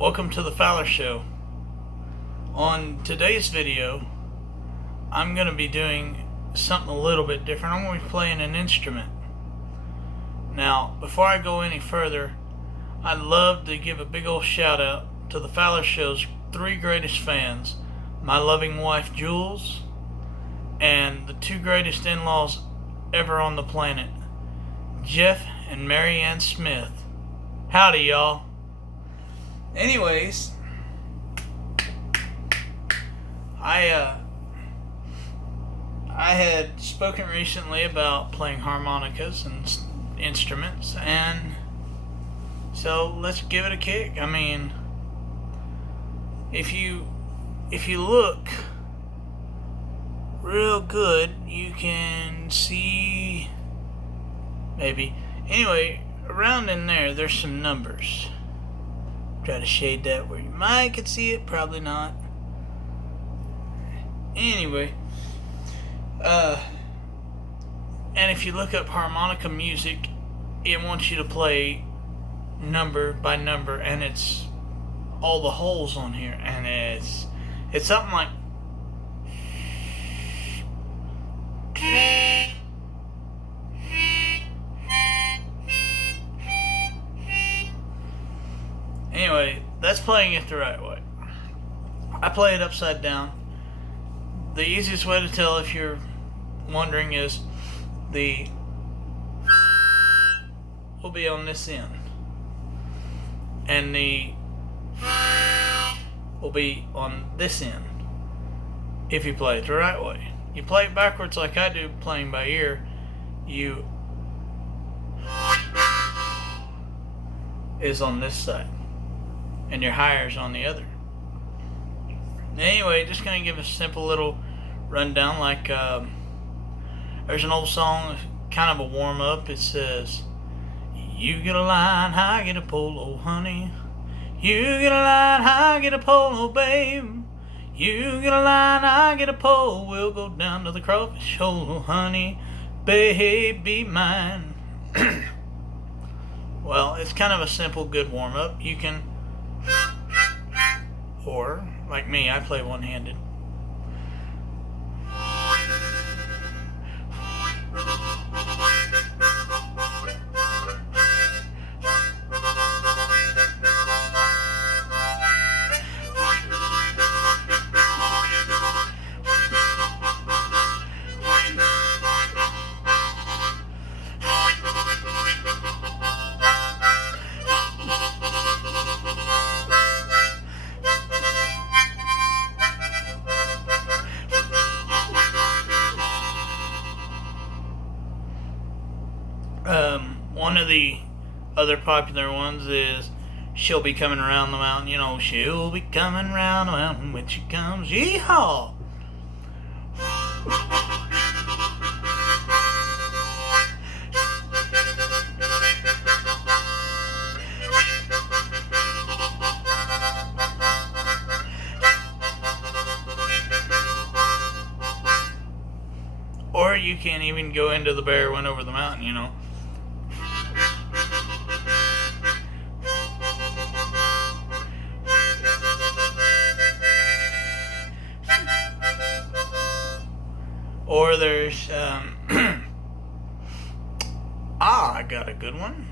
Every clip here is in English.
Welcome to the Fowler Show. On today's video, I'm going to be doing something a little bit different. I'm going to be playing an instrument. Now, before I go any further, I'd love to give a big old shout out to the Fowler Show's three greatest fans, my loving wife Jules, and the two greatest in-laws ever on the planet, Jeff and Mary Ann Smith. Howdy, y'all. Anyways, I had spoken recently about playing harmonicas and instruments, and so let's give it a kick. I mean, if you look real good, you can see maybe. Anyway, around in there, there's some numbers. Try to shade that where you might could see it, probably not. Anyway, and if you look up harmonica music, it wants you to play number by number, and it's all the holes on here, and it's something like anyway, that's playing it the right way. I play it upside down. The easiest way to tell if you're wondering is the will be on this end, and the will be on this end if you play it the right way. You play it backwards like I do, playing by ear, you is on this side and your higher's on the other. Anyway, just gonna give a simple little rundown. Like there's an old song, kind of a warm up. It says, "You get a line, I get a polo, honey. You get a line, I get a polo, babe. You get a line, I get a pole. We'll go down to the crawfish hole, honey, babe, be mine." Well, it's kind of a simple, good warm up. You can, or like me, I play one-handed. One of the other popular ones is "She'll Be Coming Around the Mountain." You know, she'll be coming around the mountain when she comes. Yeehaw! Or you can't even go into "The Bear Went Over the Mountain," you know. Or there's I got a good one.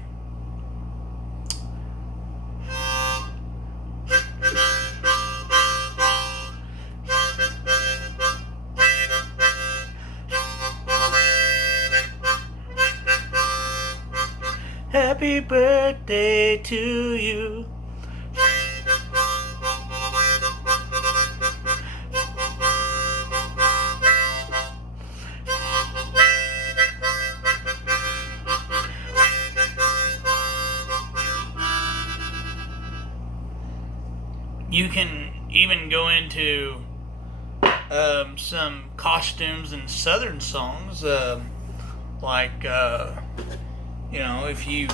Happy birthday to you. You can even go into some costumes and southern songs, like you know, if you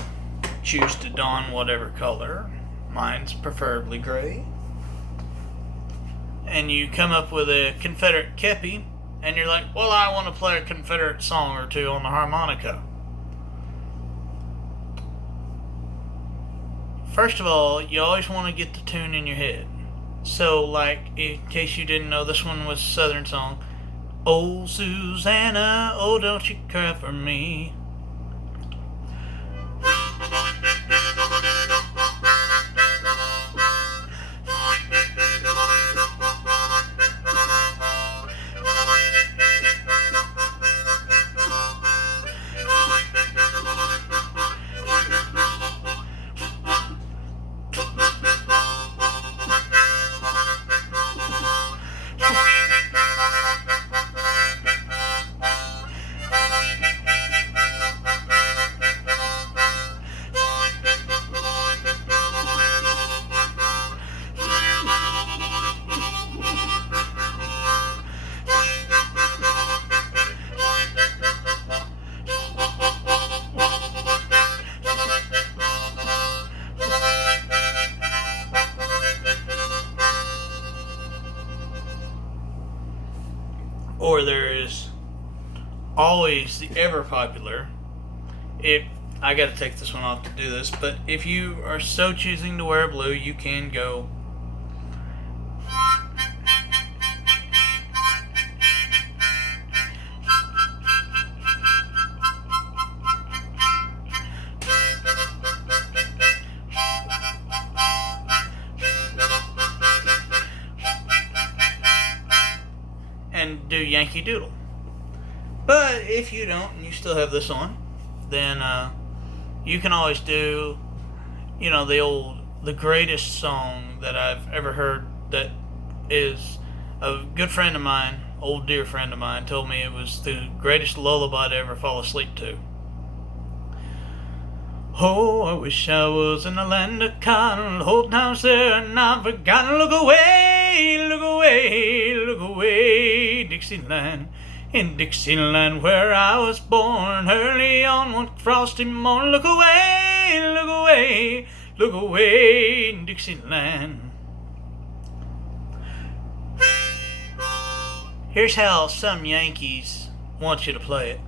choose to don whatever color, mine's preferably gray, and you come up with a Confederate kepi, and you're like, well, I want to play a Confederate song or two on the harmonica. first of all, you always want to get the tune in your head. So, like, in case you didn't know, this one was a Southern song. Oh, Susanna, oh, don't you cry for me. Or there is always the ever popular, I got to take this one off to do this, but if you are so choosing to wear blue, you can go. And do Yankee Doodle. But if you don't and you still have this on, then you can always do, the greatest song that I've ever heard, that is a good friend of mine, old dear friend of mine, told me it was the greatest lullaby to ever fall asleep to. Oh, I wish I was in the land of cotton, old times there and I'm forgotten. Look away, look away, look away, Dixieland. In Dixieland where I was born, early on one frosty morn. Look away, look away, look away, in Dixieland. Here's how some Yankees want you to play it.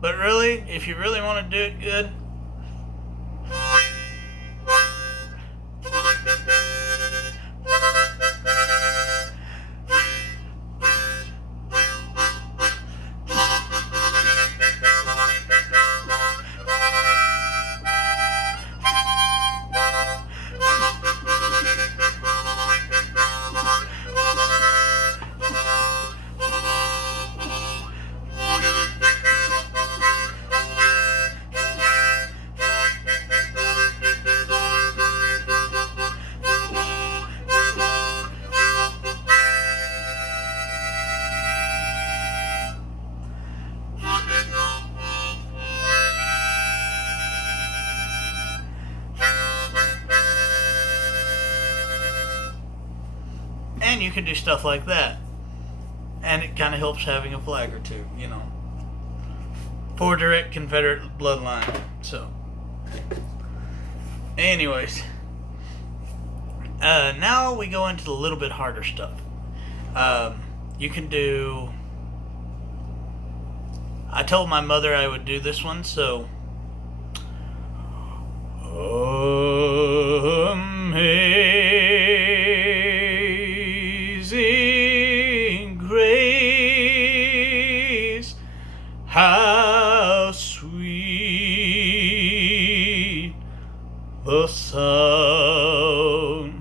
But really, if you really want to do it good, and you can do stuff like that. And it kind of helps having a flag or two, for direct Confederate bloodline. So, anyways, now we go into the little bit harder stuff. You can do. I told my mother I would do this one, so. Amazing grace, how sweet the sound.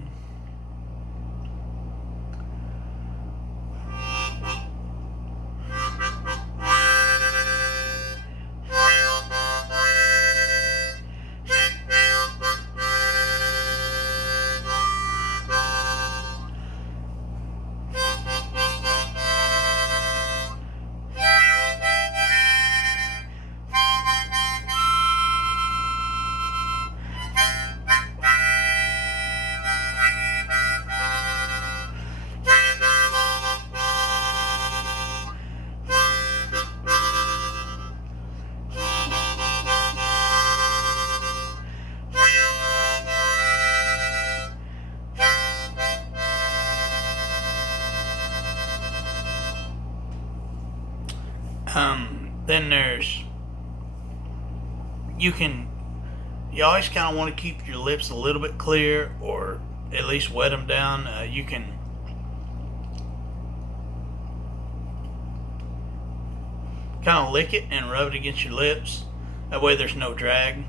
Then there's, you always kind of want to keep your lips a little bit clear, or at least wet them down. You can kind of lick it and rub it against your lips. That way there's no drag.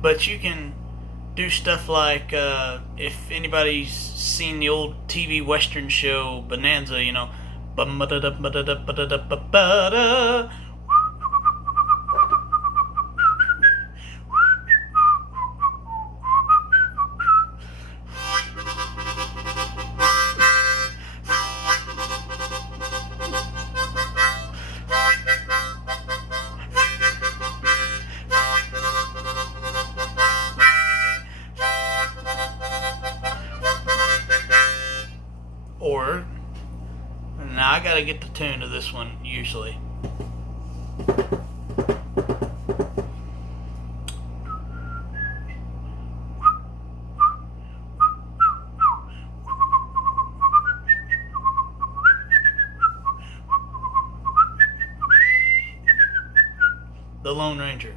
But you can do stuff like, if anybody's seen the old TV Western show Bonanza, you know, or, now I gotta get the tune to this one usually. The Lone Ranger.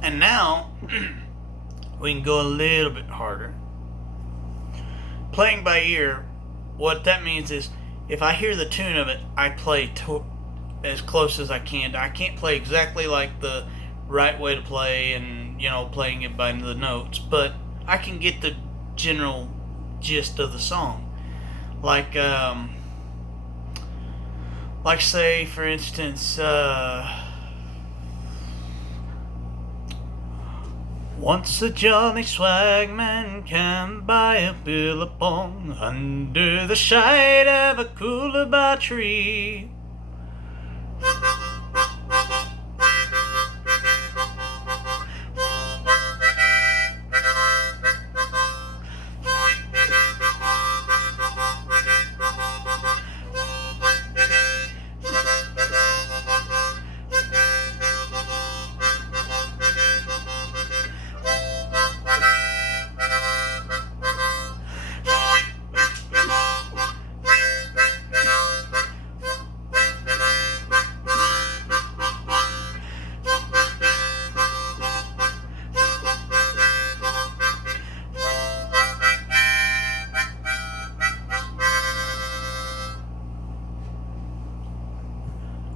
And now we can go a little bit harder. Playing by ear, what that means is if I hear the tune of it, I play as close as I can. I can't play exactly like the right way to play and, you know, playing it by the notes, but I can get the general gist of the song. Like say, for instance, once a jolly swagman camped by a billabong under the shade of a coolabah tree.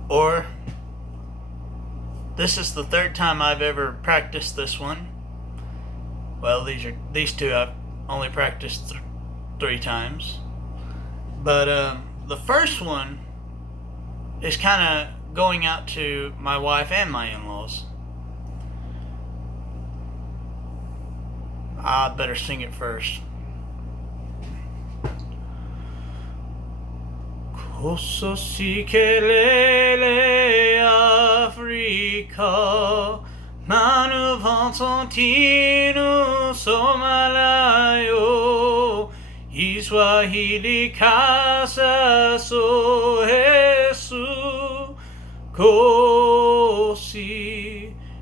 Or, this is the third time I've ever practiced this one. Well, these two I've only practiced 3 times. But the first one is kind of going out to my wife and my in-laws. I better sing it first. Cosa si che lele Africa Manu Vansantino Somalayo Iswahili casa so Jesu Cosi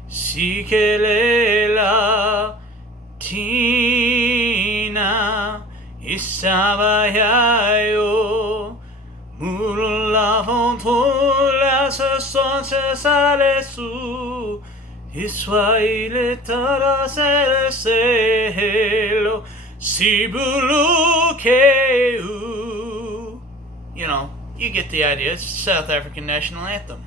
si che lela Tina Isabayayo Mula fontola se son se sale su Israele todos el cielo, si buluqueu. You know, you get the idea. It's the South African national anthem.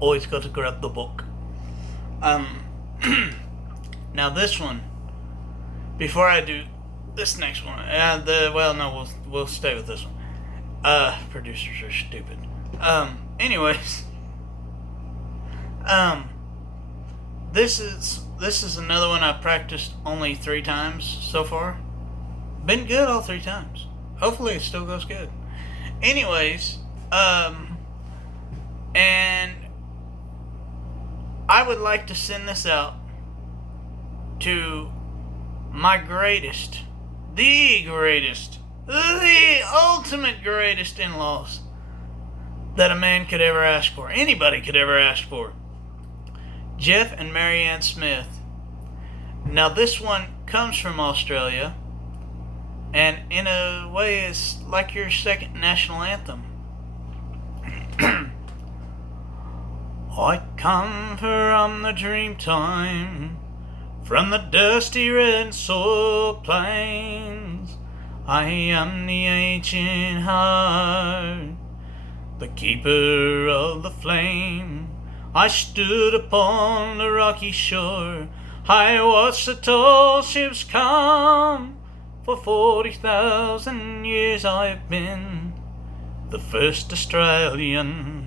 Always got to grab the book. Now this one, before I do this next one, we'll stay with this one. Producers are stupid. Anyways, this is another one I practiced only 3 times so far. Been good all 3 times. Hopefully it still goes good. Anyways, and I would like to send this out to my greatest, the ultimate greatest in-laws that a man could ever ask for, anybody could ever ask for. Jeff and Marianne Smith. Now this one comes from Australia, and in a way it's like your second national anthem. I come from the dream time, from the dusty red soil plains. I am the ancient heart, the keeper of the flame. I stood upon the rocky shore, I watched the tall ships come. For 40,000 years I've been the first Australian.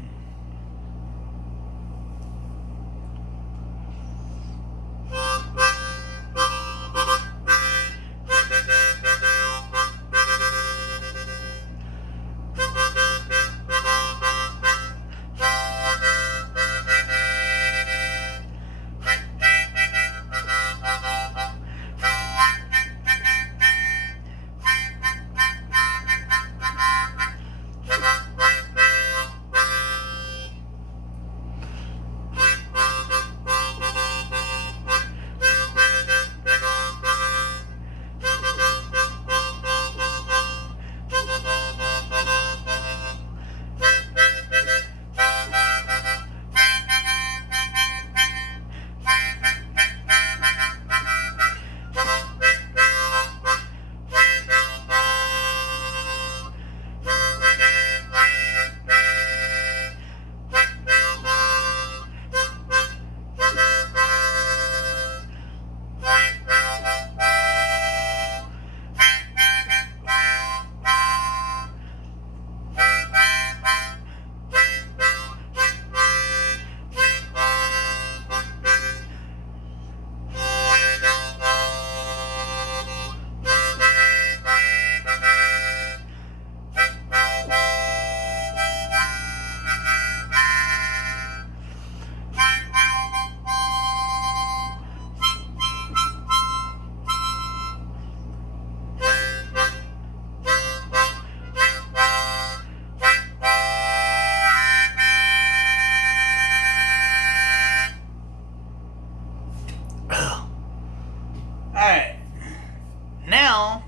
now,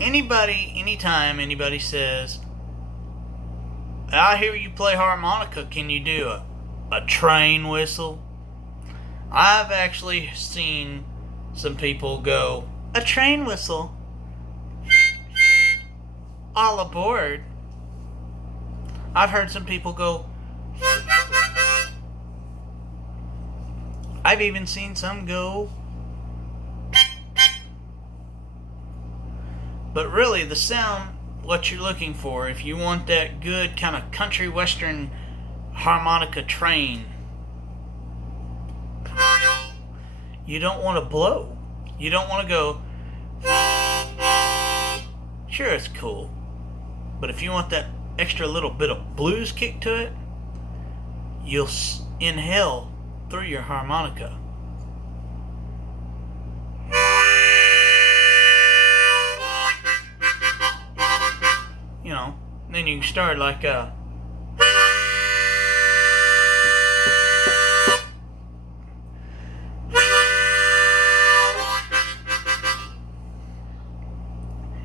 anytime anybody says, I hear you play harmonica, can you do a train whistle? I've actually seen some people go, a train whistle? All aboard. I've heard some people go, I've even seen some go. But really, the sound, what you're looking for, if you want that good kind of country western harmonica train, you don't want to blow. You don't want to go, sure, it's cool. But if you want that extra little bit of blues kick to it, you'll inhale through your harmonica. You know, then you can start like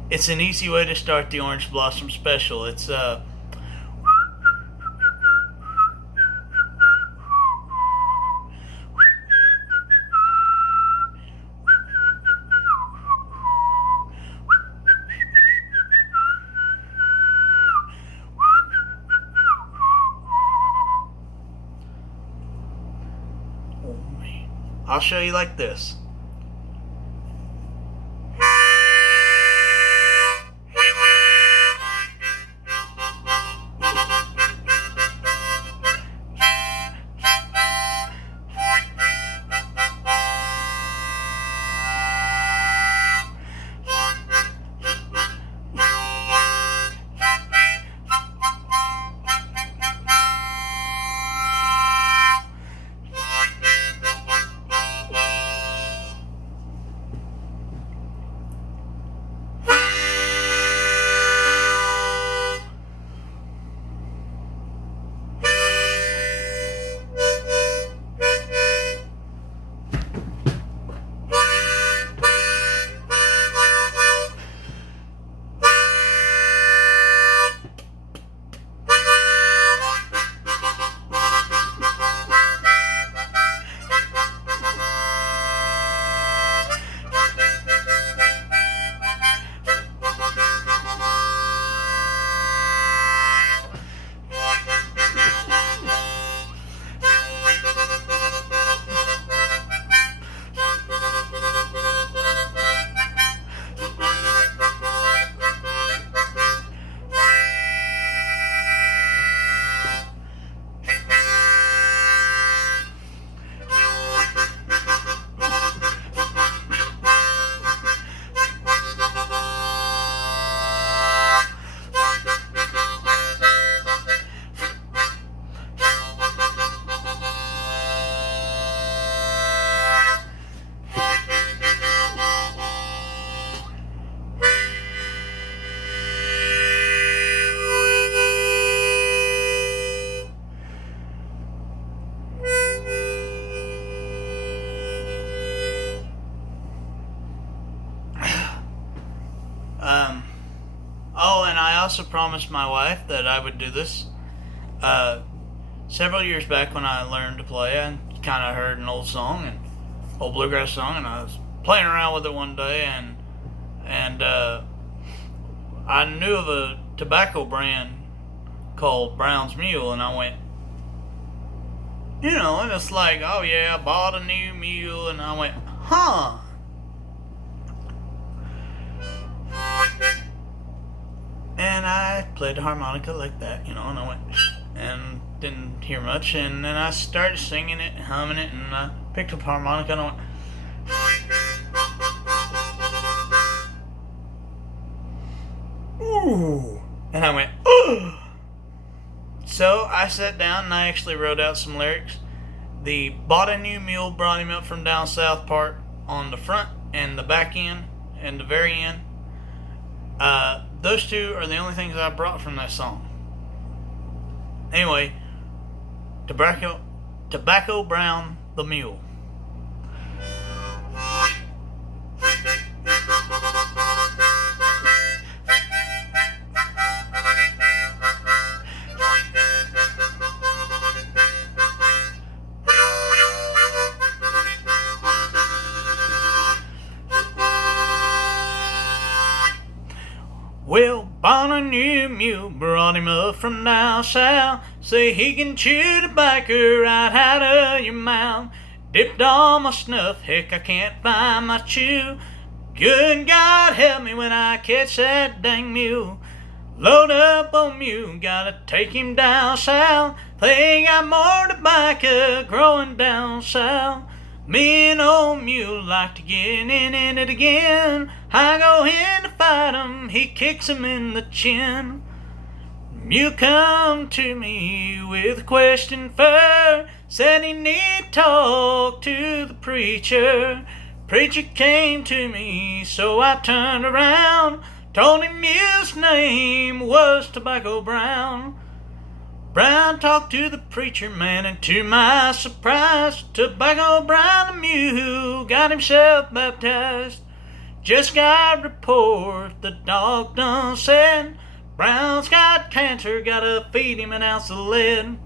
it's an easy way to start the Orange Blossom Special. It's I'll show you like this. Oh, and I also promised my wife that I would do this. Several years back when I learned to play, I kind of heard an old song, and old bluegrass song, and I was playing around with it one day, and I knew of a tobacco brand called Brown's Mule, and I went, you know, and it's like, oh yeah, I bought a new mule, and I went, huh. And I played the harmonica like that, you know, and I went, and didn't hear much, and then I started singing it, humming it, and I picked up harmonica, and I went, ooh, and I went, ooh. So I sat down and I actually wrote out some lyrics. The bought a new mule, brought him up from down south part on the front and the back end and the very end. Those two are the only things I brought from that song. Anyway, Tobacco Brown the Mule. Bought a new mule, brought him up from down south. Say he can chew tobacco right out of your mouth. Dipped all my snuff, heck, I can't find my chew. Good God help me when I catch that dang mule. Load up on mule, gotta take him down south. They got more tobacco growing down south. Me and old mule like to get in it again. I go in to fight him, he kicks him in the chin. Mule come to me with a question first. Said he need talk to the preacher. Preacher came to me, so I turned around. Told him Mule's name was Tobacco Brown. Brown talked to the preacher man, and to my surprise, Tobacco Brown the mule got himself baptized. Just got a report the dog done said, Brown's got cancer, gotta feed him an ounce of lead.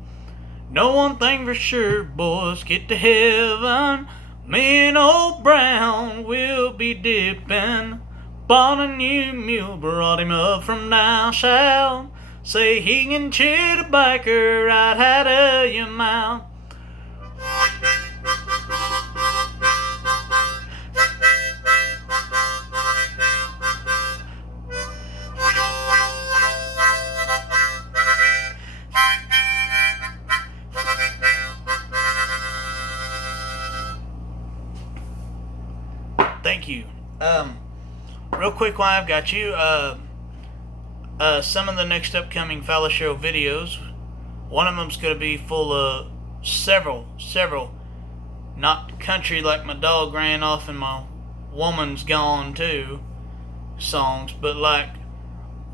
Know one thing for sure, boys, get to heaven, me and old Brown will be dipping. Bought a new mule, brought him up from down south. Say he can chew tobacco right out of your mouth. Thank you. Real quick while I've got you, some of the next upcoming Fowler Show videos, one of them's going to be full of several, not country like my dog ran off and my woman's gone too songs, but like,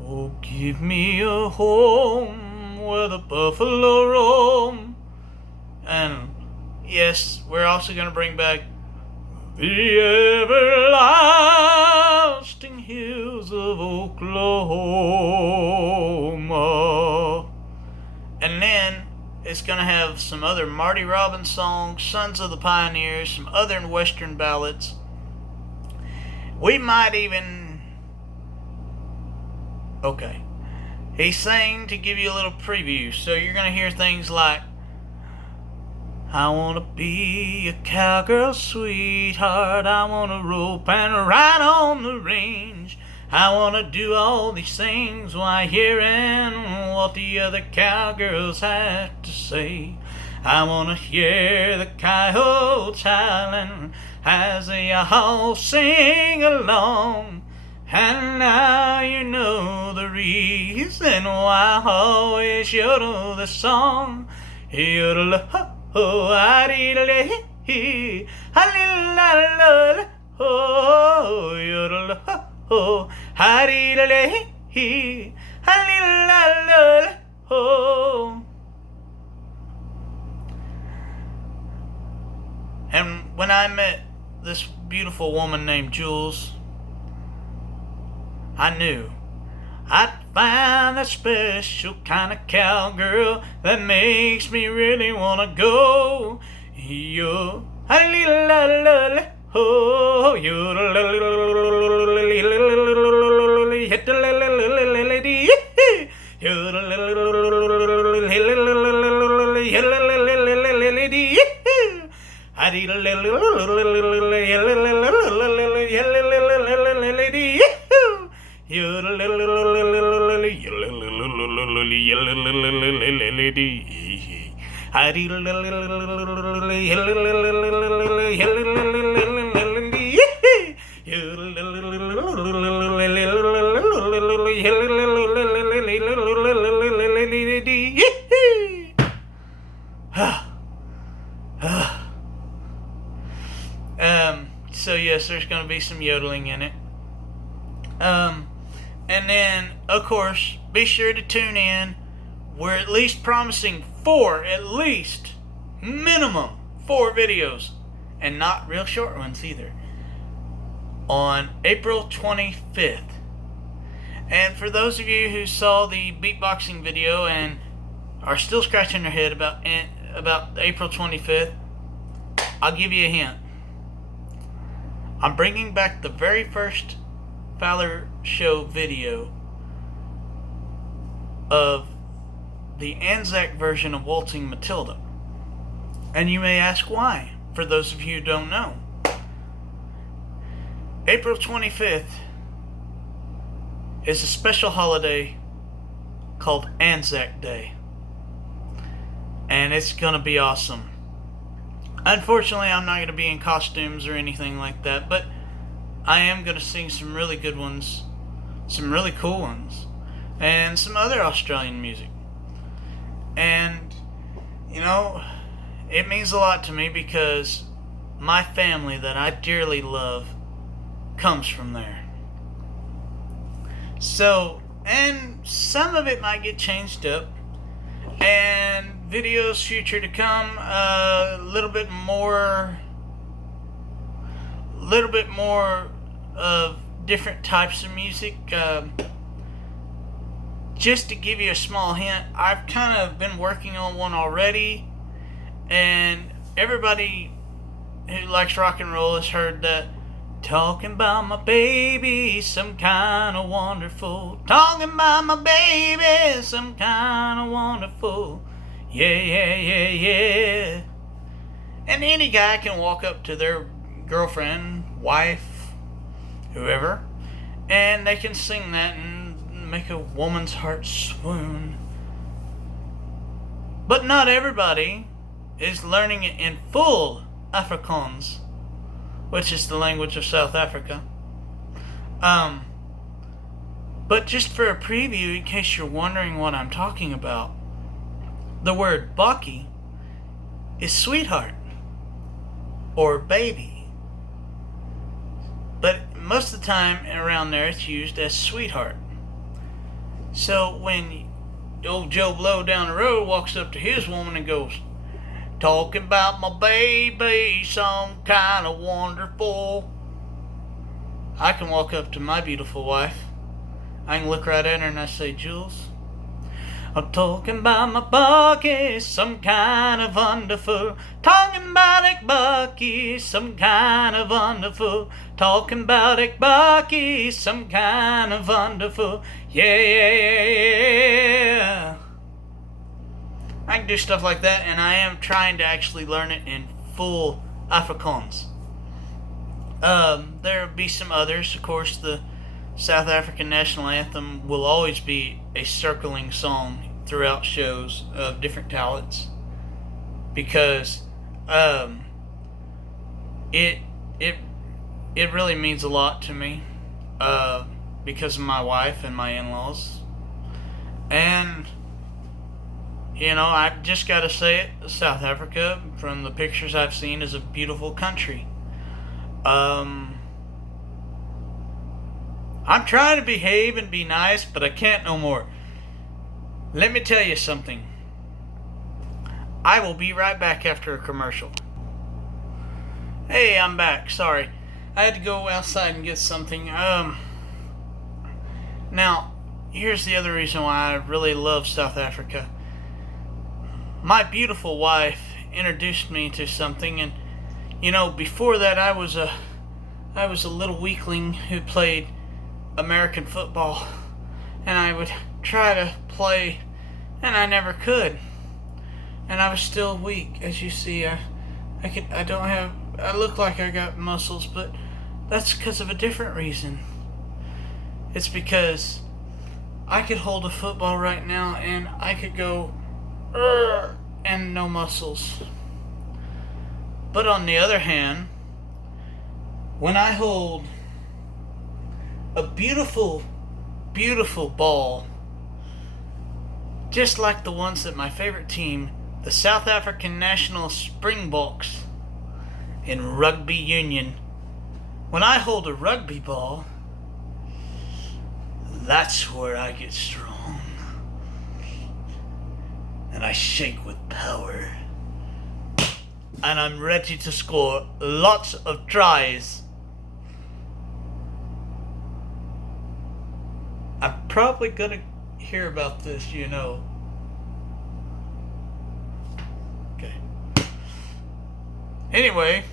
oh, give me a home where the buffalo roam. And yes, we're also going to bring back the everlasting hills of Oklahoma. And then it's going to have some other Marty Robbins songs, Sons of the Pioneers, some other Western ballads. We might even... Okay. He sang to give you a little preview. So you're going to hear things like, I want to be a cowgirl sweetheart. I want to rope and ride on the range. I want to do all these things while hearing what the other cowgirls have to say. I want to hear the coyotes howling as they all sing along. And now you know the reason why I always yodel the song. Yodel oh, oh, yodel, oh, oh. And when I met this beautiful woman named Jules, I knew I'd find that special kind of cowgirl that makes me really wanna go. Yo, oh, So yes, there's going to be some yodeling in it. And then, of course, be sure to tune in. We're at least promising minimum 4 videos, and not real short ones either, on April 25th. And for those of you who saw the beatboxing video and are still scratching their head about April 25th, I'll give you a hint. I'm bringing back the very first Fowler Show video of the Anzac version of Waltzing Matilda. And you may ask why, for those of you who don't know. April 25th is a special holiday called Anzac Day. And it's going to be awesome. Unfortunately, I'm not going to be in costumes or anything like that, but I am going to sing some really good ones, some really cool ones, and some other Australian music. And, you know, it means a lot to me because my family that I dearly love comes from there. So, and some of it might get changed up, and videos future to come, a little bit more of different types of music. Just to give you a small hint, I've kind of been working on one already, and everybody who likes rock and roll has heard that. Talking about my baby, some kind of wonderful. Talking about my baby, some kind of wonderful. Yeah, yeah, yeah, yeah. And any guy can walk up to their girlfriend, wife, whoever, and they can sing that and make a woman's heart swoon. But not everybody is learning it in full Afrikaans, which is the language of South Africa. But just for a preview, in case you're wondering what I'm talking about, the word bakkie is sweetheart or baby. But most of the time around there it's used as sweetheart. So when old Joe Blow down the road walks up to his woman and goes, talking about my baby, some kind of wonderful, I can walk up to my beautiful wife. I can look right at her and I say, Jules, I'm talking about my Bucky, some kind of wonderful. Talking about it, Bucky, some kind of wonderful. Talking about it, Bucky, some kind of wonderful. Yeah, yeah, yeah, yeah. I can do stuff like that, and I am trying to actually learn it in full Afrikaans. There will be some others. Of course, the South African national anthem will always be a circling song throughout shows of different talents, because it really means a lot to me, because of my wife and my in-laws. And you know, I've just got to say it, South Africa, from the pictures I've seen, is a beautiful country. I'm trying to behave and be nice, but I can't no more. Let me tell you something. I will be right back after a commercial. Hey, I'm back. Sorry. I had to go outside and get something. Now, here's the other reason why I really love South Africa. My beautiful wife introduced me to something, and you know, before that I was a little weakling who played American football, and I would try to play and I never could, and I was still weak. As you see, I look like I got muscles, but that's because of a different reason. It's because I could hold a football right now and I could go and no muscles. But on the other hand, when I hold a beautiful, beautiful ball, just like the ones that my favorite team, the South African National Springboks in rugby union, when I hold a rugby ball, that's where I get strong. And I shake with power. And I'm ready to score lots of tries. I'm probably gonna hear about this, you know. Okay. Anyway,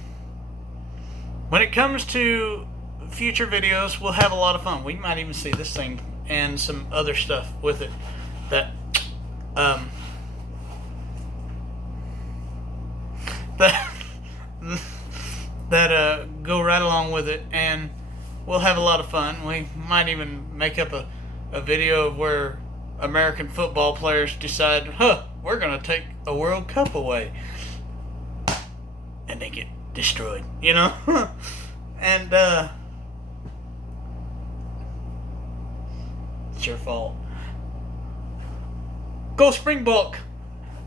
when it comes to future videos, we'll have a lot of fun. We might even see this thing and some other stuff with it. that um that that go right along with it, and we'll have a lot of fun. We might even make up a video of where American football players decide, we're gonna take a World Cup away, and they get destroyed, you know. And it's your fault. Go Springbok.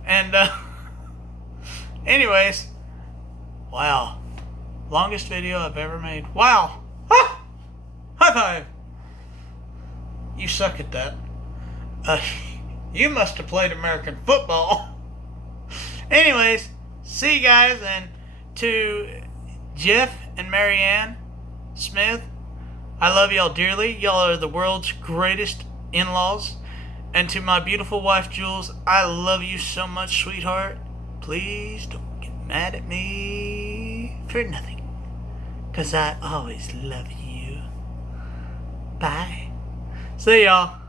And anyways, wow, longest video I've ever made. Wow. Ah! High five. You suck at that. You must have played American football. Anyways, see you guys, and to Jeff and Marianne Smith, I love y'all dearly. Y'all are the world's greatest in-laws. And to my beautiful wife, Jules, I love you so much, sweetheart. Please don't get mad at me for nothing, 'cause I always love you. Bye. See y'all.